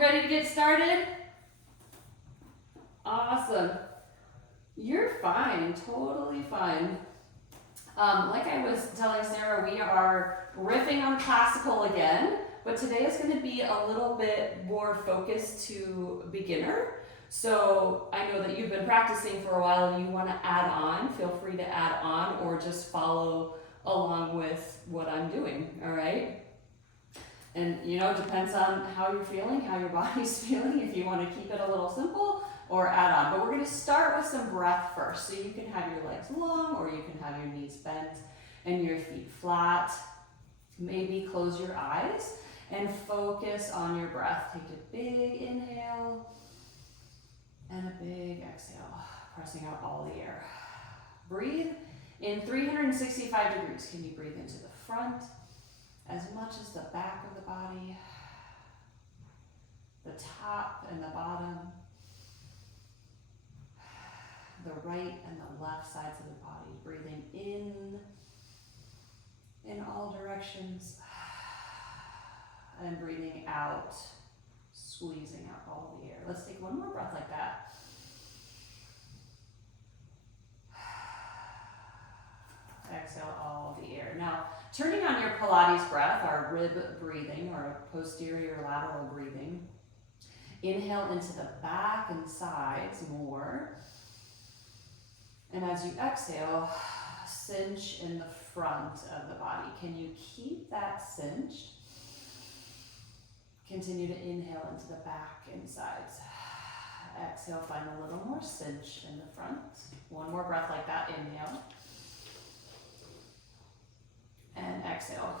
You ready to get started? Awesome. You're fine, totally fine. Like I was telling Sarah, we are riffing on classical again, but today is going to be a little bit more focused to beginner. So I know that you've been practicing for a while and you want to add on. Feel free to add on or just follow along with what I'm doing, all right? And it depends on how you're feeling, how your body's feeling, if you want to keep it a little simple or add on. But we're going to start with some breath first. So you can have your legs long or you can have your knees bent and your feet flat. Maybe close your eyes and focus on your breath. Take a big inhale and a big exhale, pressing out all the air. Breathe in 365 degrees. Can you breathe into the front as much as the back of the body, the top and the bottom, the right and the left sides of the body, breathing in all directions, and breathing out, squeezing out all the air. Let's take one more breath like that. Exhale all the air. Now, turning on your Pilates breath, our rib breathing or posterior lateral breathing. Inhale into the back and sides more. And as you exhale, cinch in the front of the body. Can you keep that cinched? Continue to inhale into the back and sides. Exhale, find a little more cinch in the front. One more breath like that. Inhale. And exhale.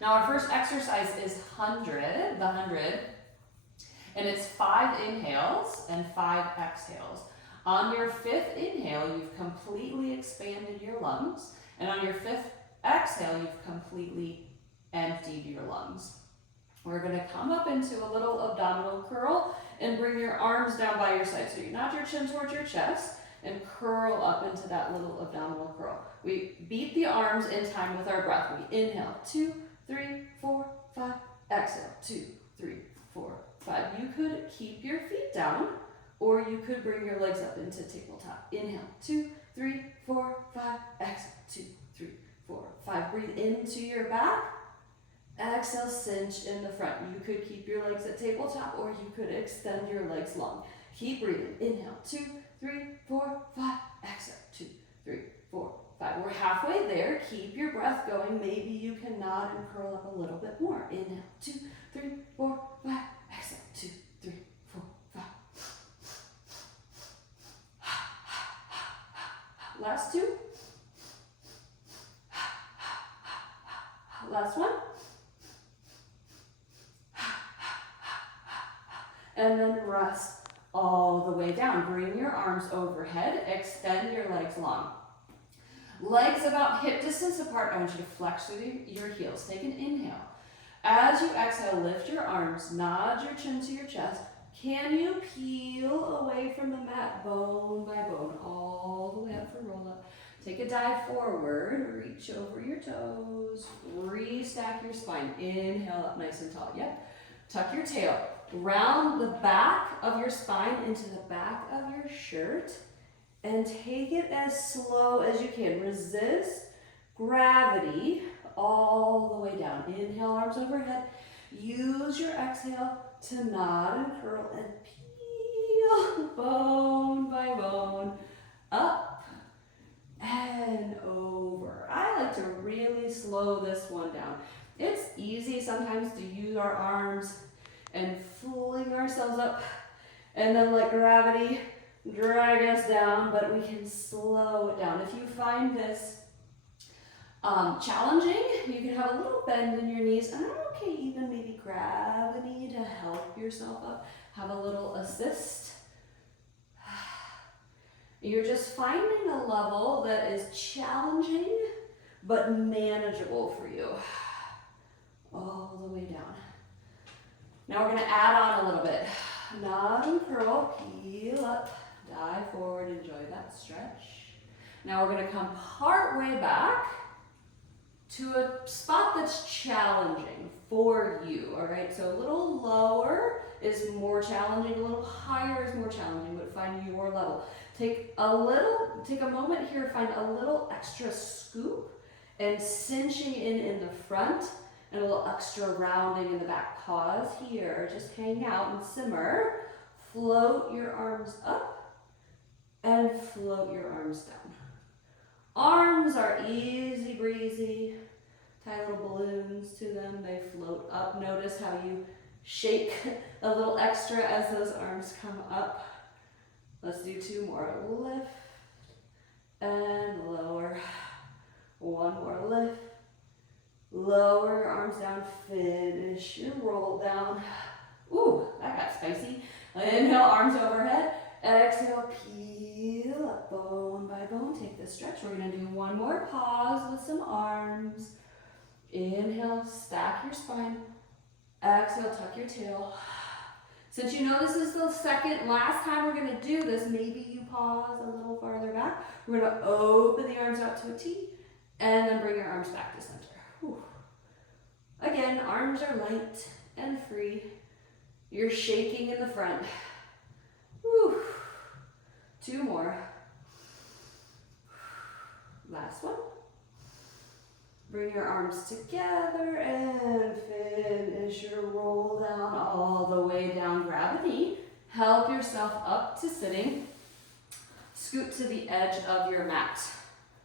Now our first exercise is the 100, and it's 5 inhales and 5 exhales. On your 5th inhale, you've completely expanded your lungs, and on your 5th exhale, you've completely emptied your lungs. We're going to come up into a little abdominal curl and bring your arms down by your side. So you nod your chin towards your chest and curl up into that little abdominal curl. We beat the arms in time with our breath. We inhale, 2, 3, 4, 5, exhale, 2, 3, 4, 5. You could keep your feet down, or you could bring your legs up into tabletop. Inhale, 2, 3, 4, 5, exhale, 2, 3, 4, 5. Breathe into your back. Exhale, cinch in the front. You could keep your legs at tabletop, or you could extend your legs long. Keep breathing. Inhale, 2, 3, 4, 5, exhale, 2, 3, 4, 5. We're halfway there. Keep your breath going. Maybe you can nod and curl up a little bit more. Inhale, 2, 3, 4, 5, exhale, 2, 3, 4, 5. Last 2. Last one. And then rest all the way down. Bring your arms overhead. Extend your legs long. Legs about hip distance apart. I want you to flex through your heels. Take an inhale. As you exhale, lift your arms. Nod your chin to your chest. Can you peel away from the mat bone by bone all the way up for roll up? Take a dive forward. Reach over your toes. Restack your spine. Inhale up nice and tall. Yep. Tuck your tail. Round the back of your spine into the back of your shirt and take it as slow as you can. Resist gravity all the way down. Inhale, arms overhead. Use your exhale to nod and curl and peel bone by bone up and over. I like to really slow this one down. It's easy sometimes to use our arms and fling ourselves up and then let gravity drag us down, but we can slow it down. If you find this challenging, you can have a little bend in your knees, and I'm okay even maybe gravity to help yourself up. Have a little assist. You're just finding a level that is challenging but manageable for you. All the way down. Now we're going to add on a little bit. Nod and curl, peel up, dive forward, enjoy that stretch. Now we're going to come part way back to a spot that's challenging for you, all right? So a little lower is more challenging, a little higher is more challenging, but find your level. Take a moment here, find a little extra scoop and cinching in the front and a little extra rounding in the back. Pause here, just hang out and simmer. Float your arms up and float your arms down. Arms are easy breezy. Tie little balloons to them, they float up. Notice how you shake a little extra as those arms come up. Let's do 2 more. Lift and lower. 1 more lift. Lower your arms down, finish your roll down. Ooh, that got spicy. Inhale, arms overhead. Exhale, peel up bone by bone. Take this stretch. We're gonna do 1 more pause with some arms. Inhale, stack your spine. Exhale, tuck your tail. Since you know this is the last time we're gonna do this, maybe you pause a little farther back. We're gonna open the arms out to a T and then bring your arms back to center. Whew. Again, arms are light and free. You're shaking in the front. Whew. 2 more. Last one. Bring your arms together and finish your roll down all the way down. Grab a knee. Help yourself up to sitting. Scoot to the edge of your mat,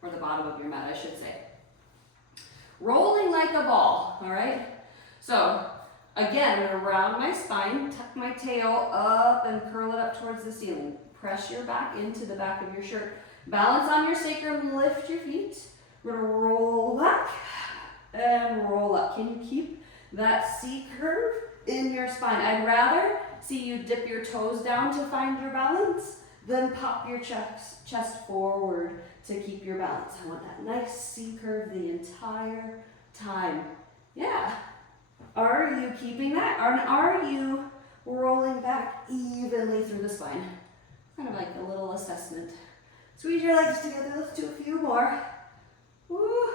or the bottom of your mat, I should say. Rolling like a ball, all right? So, again, I'm gonna round my spine, tuck my tail up and curl it up towards the ceiling. Press your back into the back of your shirt. Balance on your sacrum, lift your feet. We're gonna roll back and roll up. Can you keep that C curve in your spine? I'd rather see you dip your toes down to find your balance than pop your chest forward to keep your balance. I want that nice C curve the entire time. Yeah. Are you keeping that? Are you rolling back evenly through the spine? Kind of like a little assessment. Squeeze your legs together. Let's do a few more. Woo.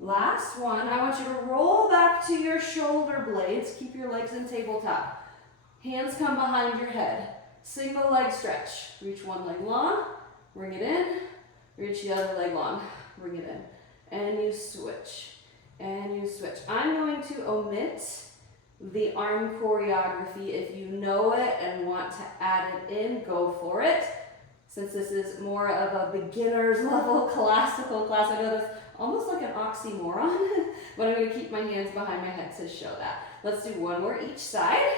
Last one. I want you to roll back to your shoulder blades. Keep your legs in tabletop. Hands come behind your head. Single leg stretch. Reach one leg long. Bring it in. Reach the other leg long. Bring it in. And you switch. And you switch. I'm going to omit the arm choreography. If you know it and want to add it in, go for it. Since this is more of a beginner's level classical class, I know this almost like an oxymoron, but I'm going to keep my hands behind my head to show that. Let's do 1 more each side.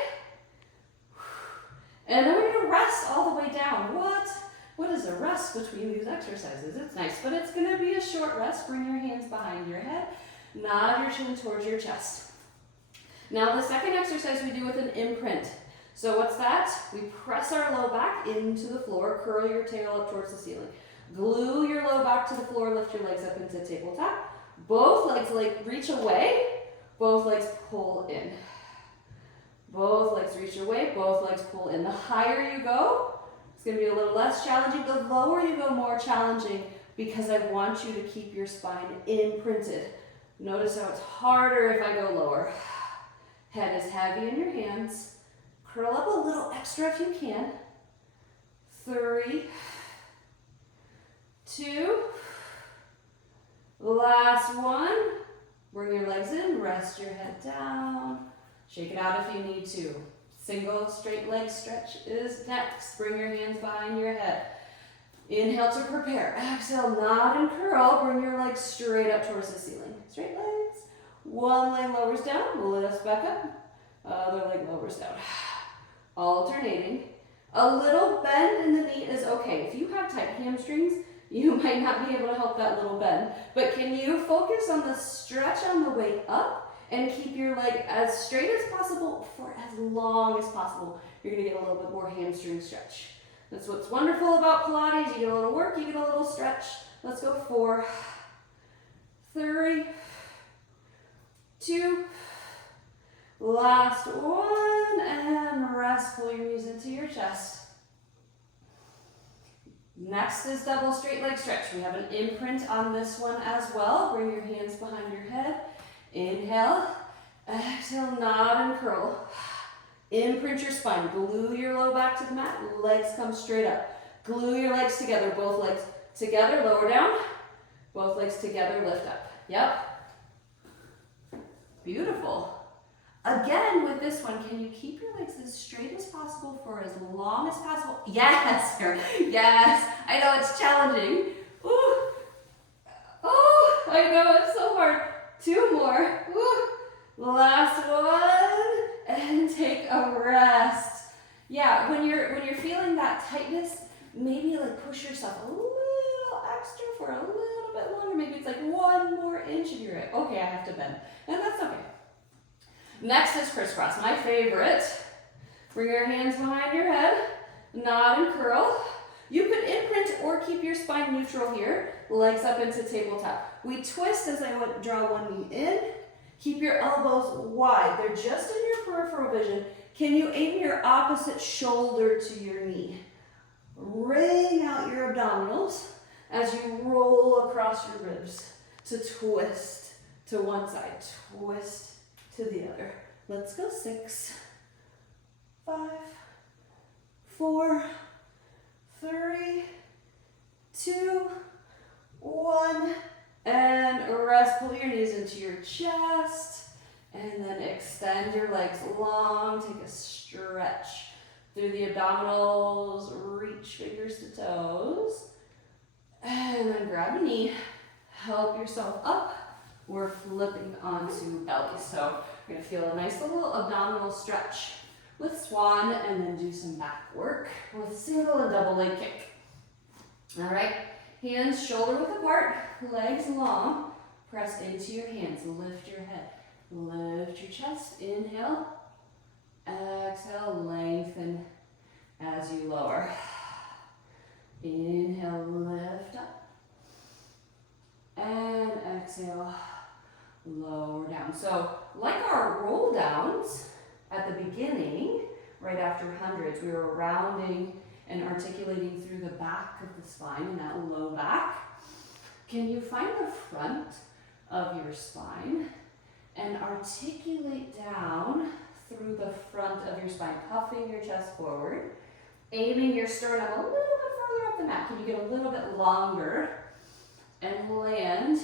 And then we're going to rest all the way down. What is a rest between these exercises? It's nice, but it's going to be a short rest. Bring your hands behind your head. Nod your chin towards your chest. Now the second exercise we do with an imprint. So what's that? We press our low back into the floor, curl your tail up towards the ceiling. Glue your low back to the floor, lift your legs up into tabletop. Both legs reach away, both legs pull in. Both legs reach away, both legs pull in. The higher you go, it's gonna be a little less challenging. The lower you go, more challenging, because I want you to keep your spine imprinted. Notice how it's harder if I go lower. Head is heavy in your hands. Curl up a little extra if you can. 3, 2, last one. Bring your legs in, rest your head down. Shake it out if you need to. Single straight leg stretch is next. Bring your hands behind your head. Inhale to prepare. Exhale, nod and curl. Bring your legs straight up towards the ceiling. Straight legs. One leg lowers down, lifts back up. Other leg lowers down. Alternating. A little bend in the knee is okay. If you have tight hamstrings, you might not be able to help that little bend. But can you focus on the stretch on the way up and keep your leg as straight as possible for as long as possible? You're going to get a little bit more hamstring stretch. That's what's wonderful about Pilates. You get a little work, you get a little stretch. Let's go. 4, 3, 2, last one, and rest. Pull your knees into your chest. Next is double straight leg stretch. We have an imprint on this one as well. Bring your hands behind your head. Inhale. Exhale, nod and curl. Imprint your spine. Glue your low back to the mat. Legs come straight up. Glue your legs together. Both legs together, lower down. Both legs together, lift up. Yep. Beautiful. Again, with this one, can you keep your legs as straight as possible for as long as possible? Yes, Sarah. Yes. I know it's challenging. Ooh. Oh, I know it's so hard. 2 more. Ooh. Last one. And take a rest. Yeah, when you're feeling that tightness, maybe like push yourself a little extra for a little bit longer. Maybe it's like 1 more inch and you're like, okay, I have to bend. And that's okay. Next is crisscross, my favorite. Bring your hands behind your head, nod and curl. You could imprint or keep your spine neutral here, legs up into tabletop. We twist as I draw one knee in. Keep your elbows wide. They're just in your peripheral vision. Can you aim your opposite shoulder to your knee? Wring out your abdominals as you roll across your ribs to twist to one side, twist to the other. Let's go. 6, 5, 4, 3, 2, 1, and rest. Pull your knees into your chest, and then extend your legs long. Take a stretch through the abdominals, reach fingers to toes, and then grab a knee, help yourself up. We're flipping onto belly. So we're gonna feel a nice little abdominal stretch with swan, and then do some back work with single and double leg kick. All right, hands shoulder width apart, legs long, press into your hands, lift your head, lift your chest, inhale, exhale, lengthen as you lower. Inhale, lift up, and exhale, lower down. So like our roll downs at the beginning, right after hundreds, we were rounding and articulating through the back of the spine and that low back. Can you find the front of your spine and articulate down through the front of your spine, puffing your chest forward, aiming your sternum a little bit further up the mat. Can you get a little bit longer and land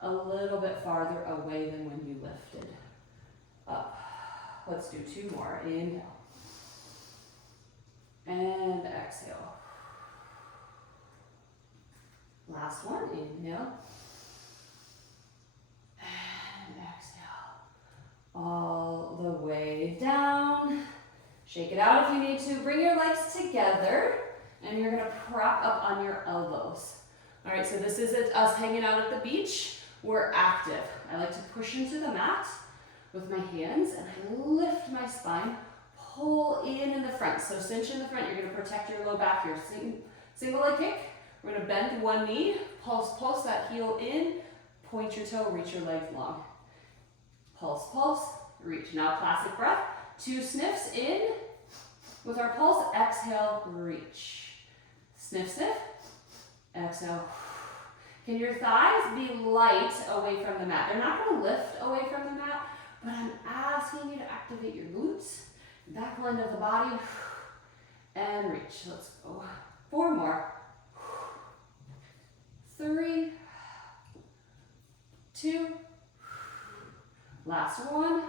a little bit farther away than when you lifted up? Let's do 2 more. Inhale. And exhale. Last one. Inhale. And exhale. All the way down. Shake it out if you need to. Bring your legs together, and you're going to prop up on your elbows. All right, so this isn't us hanging out at the beach. We're active. I like to push into the mat with my hands, and I lift my spine, pull in the front. So cinch in the front. You're going to protect your low back here. Single leg kick. We're going to bend one knee, pulse that heel in, point your toe, reach your legs long. Pulse, reach. Now classic breath. 2 sniffs in with our pulse. Exhale, reach. Sniff, exhale. Can your thighs be light away from the mat? They're not going to lift away from the mat, but I'm asking you to activate your glutes, back line of the body, and reach. Let's go. 4 more. 3, 2, last one.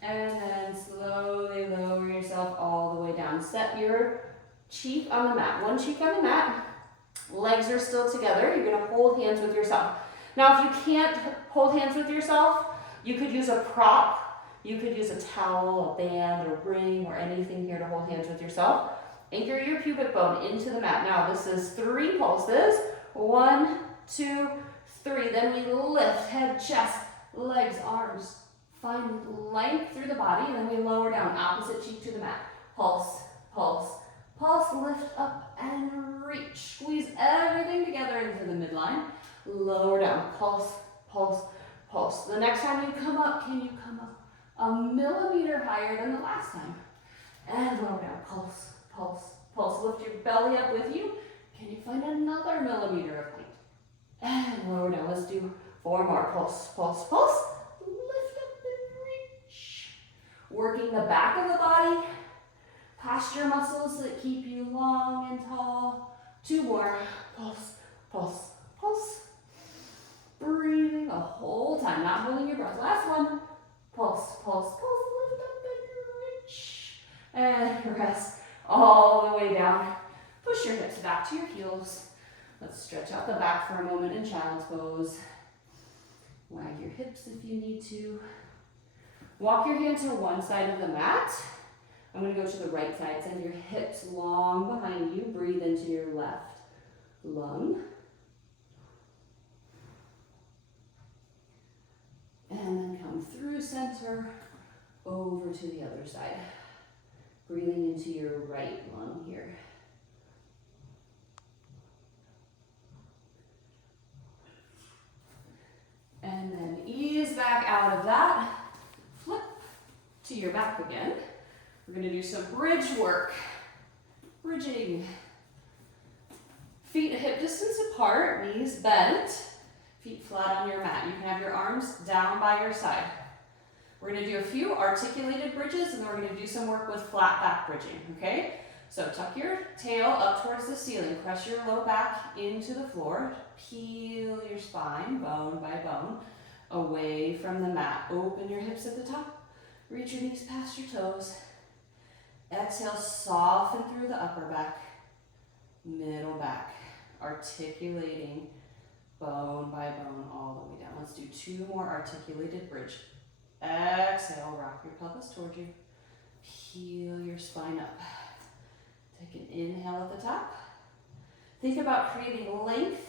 And then slowly lower yourself all the way down. Set your cheek on the mat. One cheek on the mat. Legs are still together. You're going to hold hands with yourself. Now, if you can't hold hands with yourself, you could use a prop. You could use a towel, a band, a ring, or anything here to hold hands with yourself. Anchor your pubic bone into the mat. Now, this is 3 pulses. 1, 2, 3. Then we lift, head, chest, legs, arms. Find length through the body, and then we lower down, opposite cheek to the mat. Pulse, lift up and reach. Squeeze everything together into the midline. Lower down, pulse. The next time you come up, can you come up a millimeter higher than the last time? And lower down, pulse. Pulse, lift your belly up with you. Can you find another millimeter of height? And lower down. Let's do 4 more. Pulse, pulse, pulse. Lift up and reach. Working the back of the body. Posture muscles that keep you long and tall. 2 more. Pulse, pulse, pulse. Breathing the whole time, not holding your breath. Last one. Pulse, pulse, pulse. Lift up and reach. And rest all the way down. Push your hips back to your heels. Let's stretch out the back for a moment in child's pose. Wag your hips if you need to. Walk your hand to one side of the mat. I'm going to go to the right side. Send your hips long behind you. Breathe into your left lung. And then come through center, over to the other side. Breathing into your right lung here. And then ease back out of that. Flip to your back again. We're going to do some bridge work. Bridging. Feet hip distance apart, knees bent, feet flat on your mat. You can have your arms down by your side. We're going to do a few articulated bridges, and then we're going to do some work with flat back bridging, okay? So tuck your tail up towards the ceiling. Press your low back into the floor. Peel your spine, bone by bone, away from the mat. Open your hips at the top. Reach your knees past your toes. Exhale, soften through the upper back, middle back. Articulating bone by bone all the way down. Let's do 2 more articulated bridge. Exhale, rock your pelvis towards you. Peel your spine up. Take an inhale at the top. Think about creating length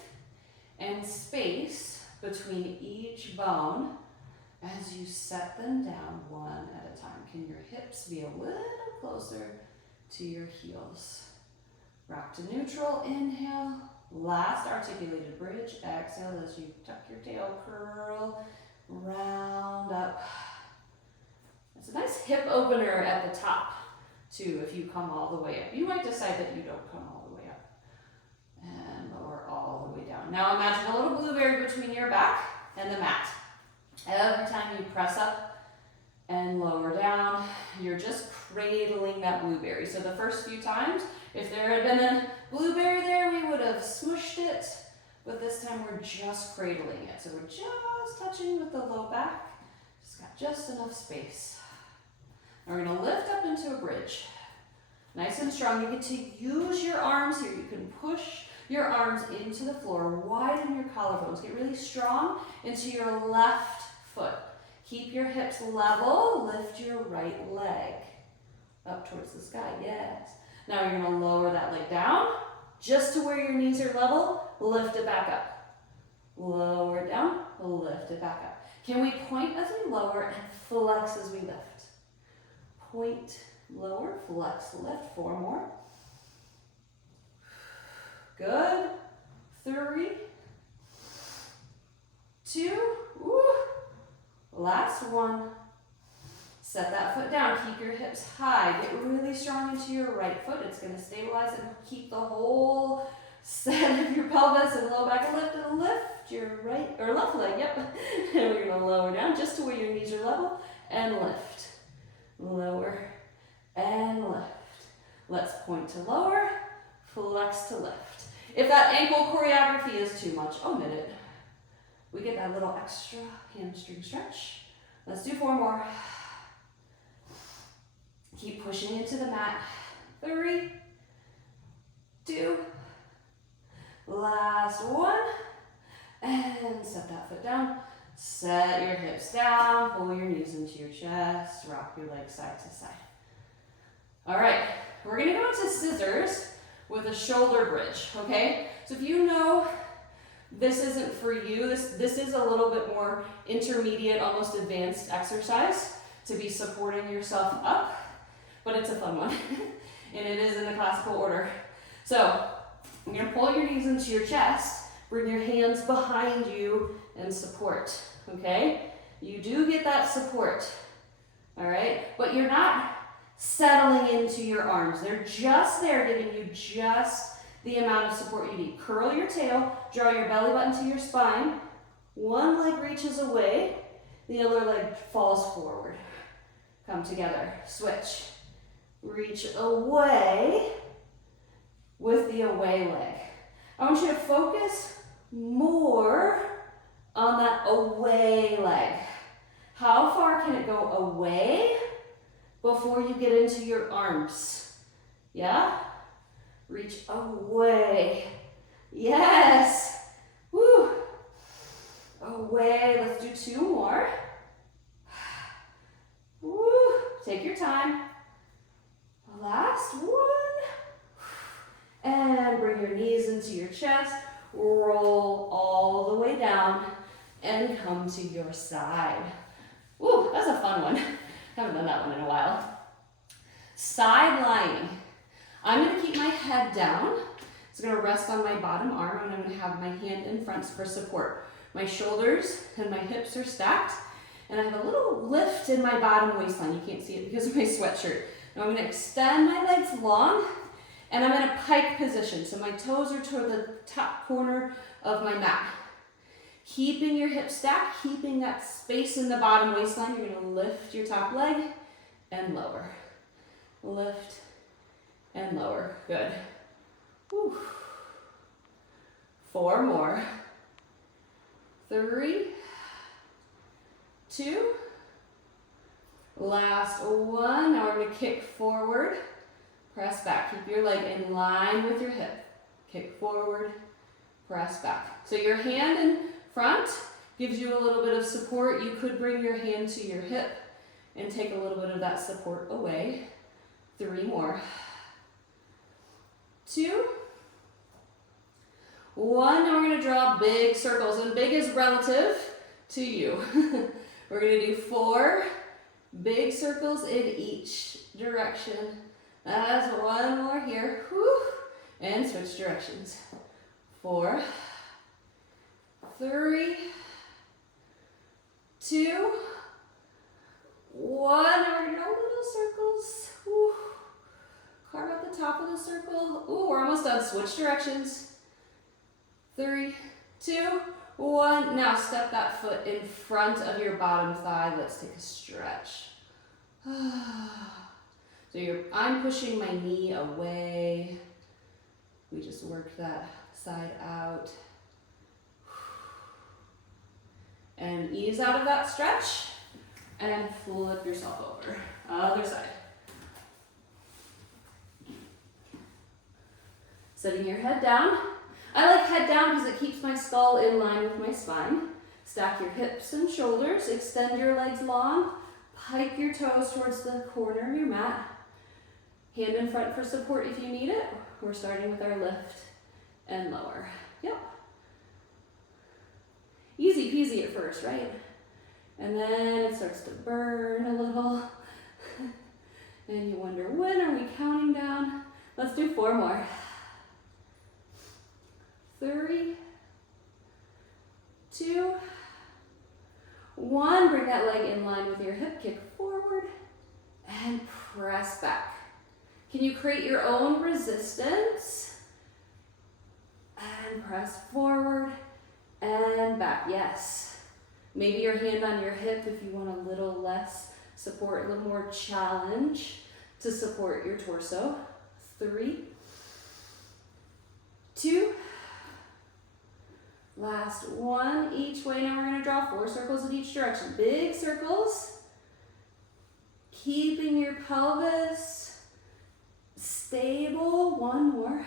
and space between each bone as you set them down one at a time. Can your hips be a little closer to your heels? Rock to neutral, inhale. Last articulated bridge. Exhale as you tuck your tail, curl, round up. It's a nice hip opener at the top, too, if you come all the way up. You might decide that you don't come all the way up. And lower all the way down. Now imagine a little blueberry between your back and the mat. Every time you press up and lower down, you're just cradling that blueberry. So the first few times, if there had been a blueberry there, we would have smushed it, but this time we're just cradling it. So we're just touching with the low back, just got just enough space. Now we're gonna lift up into a bridge. Nice and strong, you get to use your arms here. You can push your arms into the floor, widen your collarbones, get really strong into your left foot. Keep your hips level, lift your right leg up towards the sky, yes. Now you're going to lower that leg down, just to where your knees are level, lift it back up. Lower it down, lift it back up. Can we point as we lower and flex as we lift? Point, lower, flex, lift. 4 more. Good. 3, 2, woo. Last one. Set that foot down, keep your hips high, get really strong into your right foot. It's going to stabilize and keep the whole set of your pelvis and low back and lift your right or left leg, yep. And we're going to lower down just to where your knees are level and lift. Lower and lift. Let's point to lower, flex to lift. If that ankle choreography is too much, omit it. We get that little extra hamstring stretch. Let's do 4 more. Keep pushing into the mat. 3, 2, last one. And set that foot down. Set your hips down. Pull your knees into your chest. Rock your legs side to side. All right, we're gonna go into scissors with a shoulder bridge, okay? So if you know this isn't for you, this is a little bit more intermediate, almost advanced exercise to be supporting yourself up. But it's a fun one, and it is in the classical order. So you're gonna pull your knees into your chest, bring your hands behind you, and support, okay? You do get that support, all right? But you're not settling into your arms. They're just there, giving you just the amount of support you need. Curl your tail, draw your belly button to your spine. One leg reaches away, the other leg falls forward. Come together, switch. Reach away with the away leg. I want you to focus more on that away leg. How far can it go away before you get into your arms? Yeah? Reach away. Yes. Woo. Away. Let's do 2 more. Woo. Take your time. Last one. And bring your knees into your chest. Roll all the way down and come to your side. Woo, that's a fun one. Haven't done that one in a while. Side lying. I'm going to keep my head down. It's going to rest on my bottom arm, and I'm going to have my hand in front for support. My shoulders and my hips are stacked, and I have a little lift in my bottom waistline. You can't see it because of my sweatshirt. Now I'm going to extend my legs long, and I'm in a pike position. So my toes are toward the top corner of my mat. Keeping your hips stacked, keeping that space in the bottom waistline, you're going to lift your top leg and lower. Lift and lower. Good. Whew. 4 more. 3, 2. Last one. Now we're going to kick forward. Press back. Keep your leg in line with your hip. Kick forward. Press back. So your hand in front gives you a little bit of support. You could bring your hand to your hip and take a little bit of that support away. 3 more. 2. 1. Now we're going to draw big circles, and big is relative to you. We're going to do 4 big circles in each direction. That's 1 more here. Whew. And switch directions. 4, 3, 2, 1. Now we're going to draw little circles. Whew. Carve out the top of the circle. Ooh, we're almost done. Switch directions. 3, 2, 1. Now step that foot in front of your bottom thigh. Let's take a stretch. So I'm pushing my knee away. We just worked that side out. And ease out of that stretch and flip yourself over. Other side. Setting your head down. I like head down because it keeps my skull in line with my spine. Stack your hips and shoulders. Extend your legs long. Pike your toes towards the corner of your mat. Hand in front for support if you need it. We're starting with our lift and lower. Yep. Easy peasy at first, right? And then it starts to burn a little. And you wonder, when are we counting down? Let's do 4 more. 3, 2, 1. Bring that leg in line with your hip. Kick forward and press back. Can you create your own resistance? And press forward and back. Yes. Maybe your hand on your hip if you want a little less support, a little more challenge to support your torso. 3, 2, last one each way. Now we're going to draw 4 circles in each direction. Big circles. Keeping your pelvis stable. 1 more.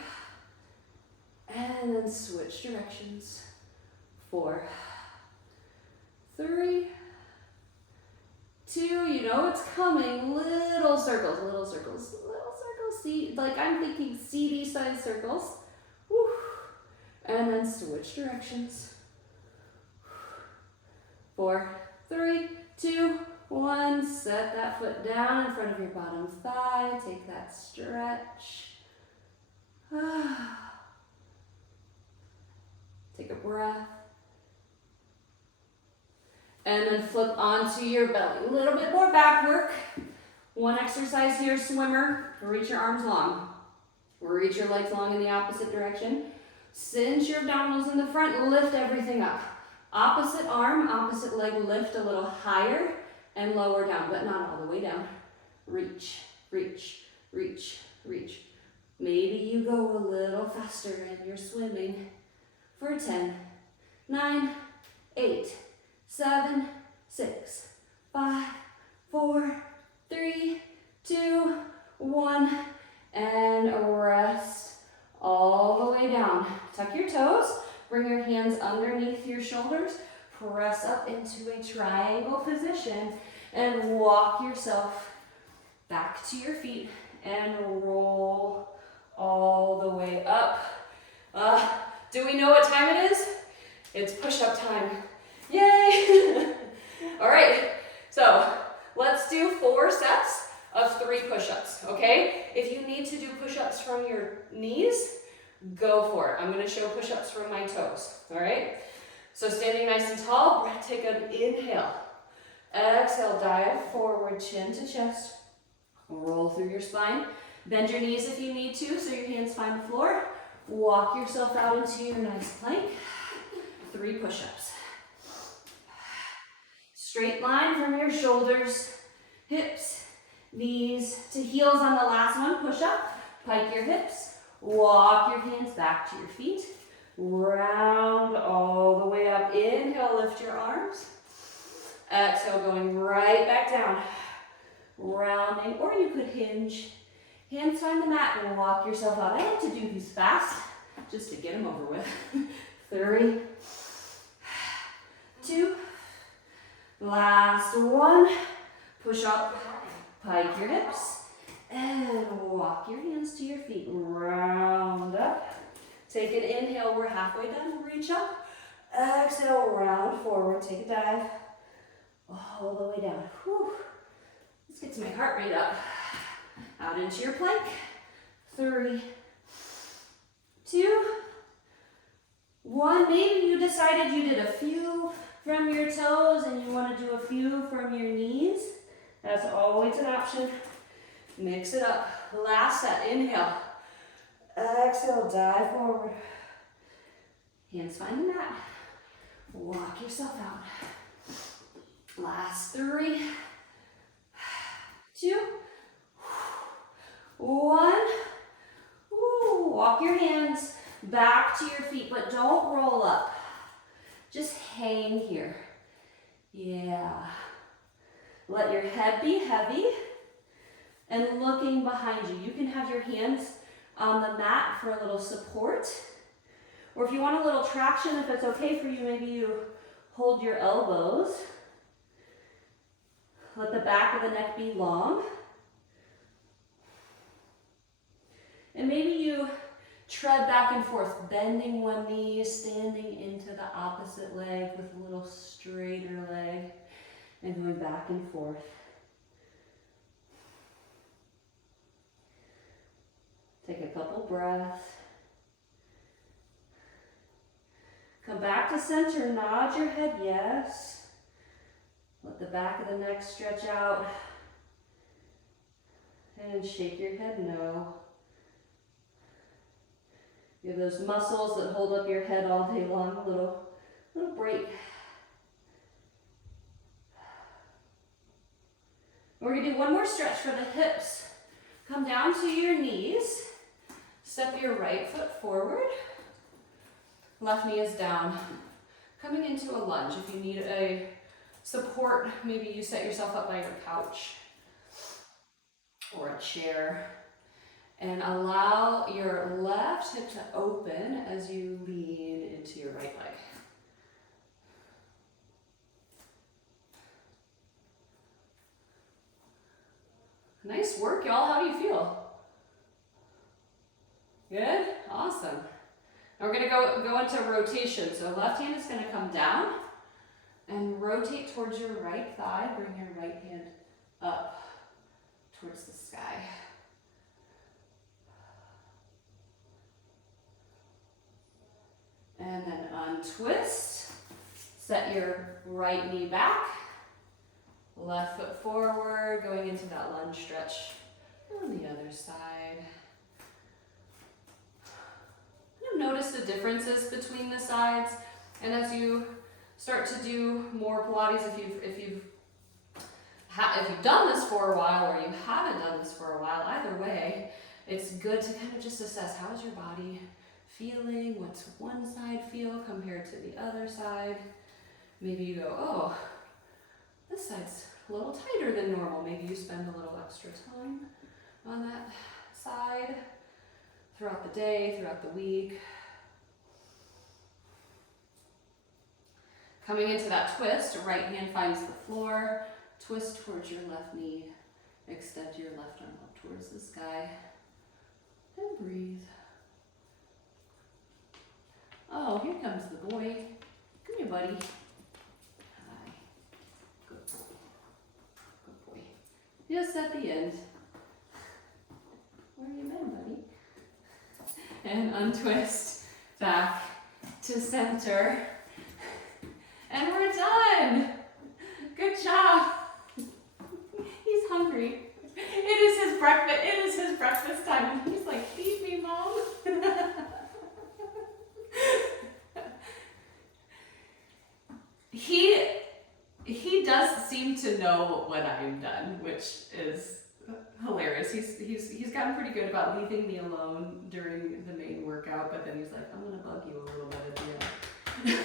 And then switch directions. 4, 3, 2. You know it's coming. Little circles, little circles, little circles. See, like I'm thinking CD size circles. Woo. And then switch directions. 4, 3, 2, 1. Set that foot down in front of your bottom thigh. Take that stretch. Take a breath. And then flip onto your belly. A little bit more back work. One exercise here, swimmer. Reach your arms long. Reach your legs long in the opposite direction. Cinch your abdominals in the front, lift everything up. Opposite arm, opposite leg, lift a little higher and lower down, but not all the way down. Reach, reach, reach, reach. Maybe you go a little faster and you're swimming for 10, 9, 8, 7, 6, 5, 4, 3, 2, 1, and rest all the way down. Tuck your toes, bring your hands underneath your shoulders, press up into a triangle position, and walk yourself back to your feet and roll all the way up. Do we know what time it is? It's push-up time. Yay! All right, so let's do 4 sets of 3 push-ups, okay? If you need to do push-ups from your knees, go for it. I'm gonna show push-ups from my toes, all right? So standing nice and tall, take an inhale. Exhale, dive forward, chin to chest. Roll through your spine. Bend your knees if you need to, so your hands find the floor. Walk yourself out into your nice plank. 3 push-ups. Straight line from your shoulders, hips, knees to heels on the last one. Push up, pike your hips. Walk your hands back to your feet. Round all the way up. Inhale, lift your arms. Exhale, going right back down. Rounding, or you could hinge. Hands find the mat and walk yourself out. I like to do these fast, just to get them over with. 3, 2, last one. Push up, pike your hips, and walk your hands to your feet. Round up. Take an inhale, we're halfway done. Reach up. Exhale, round forward. Take a dive. All the way down. Whew. Let's get my heart rate up. Out into your plank. 3, 2, 1. Maybe you decided you did a few from your toes and you want to do a few from your knees. That's always an option. Mix it up. Last set. Inhale. Exhale, dive forward. Hands find the mat. Walk yourself out. Last 3, 2, 1. Ooh, walk your hands back to your feet, but don't roll up. Just hang here. Yeah. Let your head be heavy and looking behind you. You can have your hands on the mat for a little support. Or if you want a little traction, if it's okay for you, maybe you hold your elbows. Let the back of the neck be long. And maybe you tread back and forth, bending one knee, standing into the opposite leg with a little straighter leg, and going back and forth. Take a couple breaths. Come back to center, nod your head, yes. Let the back of the neck stretch out. And shake your head, no. You have those muscles that hold up your head all day long, a little break. We're gonna do one more stretch for the hips. Come down to your knees. Step your right foot forward. Left knee is down. Coming into a lunge. If you need a support, maybe you set yourself up by your couch or a chair. And allow your left hip to open as you lean into your right leg. Nice work, y'all. How do you feel? Good? Awesome. Now we're going to go into rotation. So left hand is going to come down and rotate towards your right thigh. Bring your right hand up towards the sky. And then untwist. Set your right knee back. Left foot forward, going into that lunge stretch on the other side. Notice the differences between the sides, and as you start to do more Pilates, if you've done this for a while or you haven't done this for a while, either way, it's good to kind of just assess how is your body feeling, what's one side feel compared to the other side. Maybe you go, oh, this side's a little tighter than normal. Maybe you spend a little extra time on that side throughout the day, throughout the week. Coming into that twist, right hand finds the floor, twist towards your left knee, extend your left arm up towards the sky, and breathe. Oh, here comes the boy. Come here, buddy. Hi. Good boy. Good boy. Just at the end. Where have you been, buddy? And untwist back to center. And we're done. Good job. He's hungry. It is his breakfast. It is his breakfast time. He's like, feed me, Mom. He does seem to know when I'm done, which is hilarious. He's gotten pretty good about leaving me alone during the main workout, but then he's like, I'm gonna bug you a little bit at the end.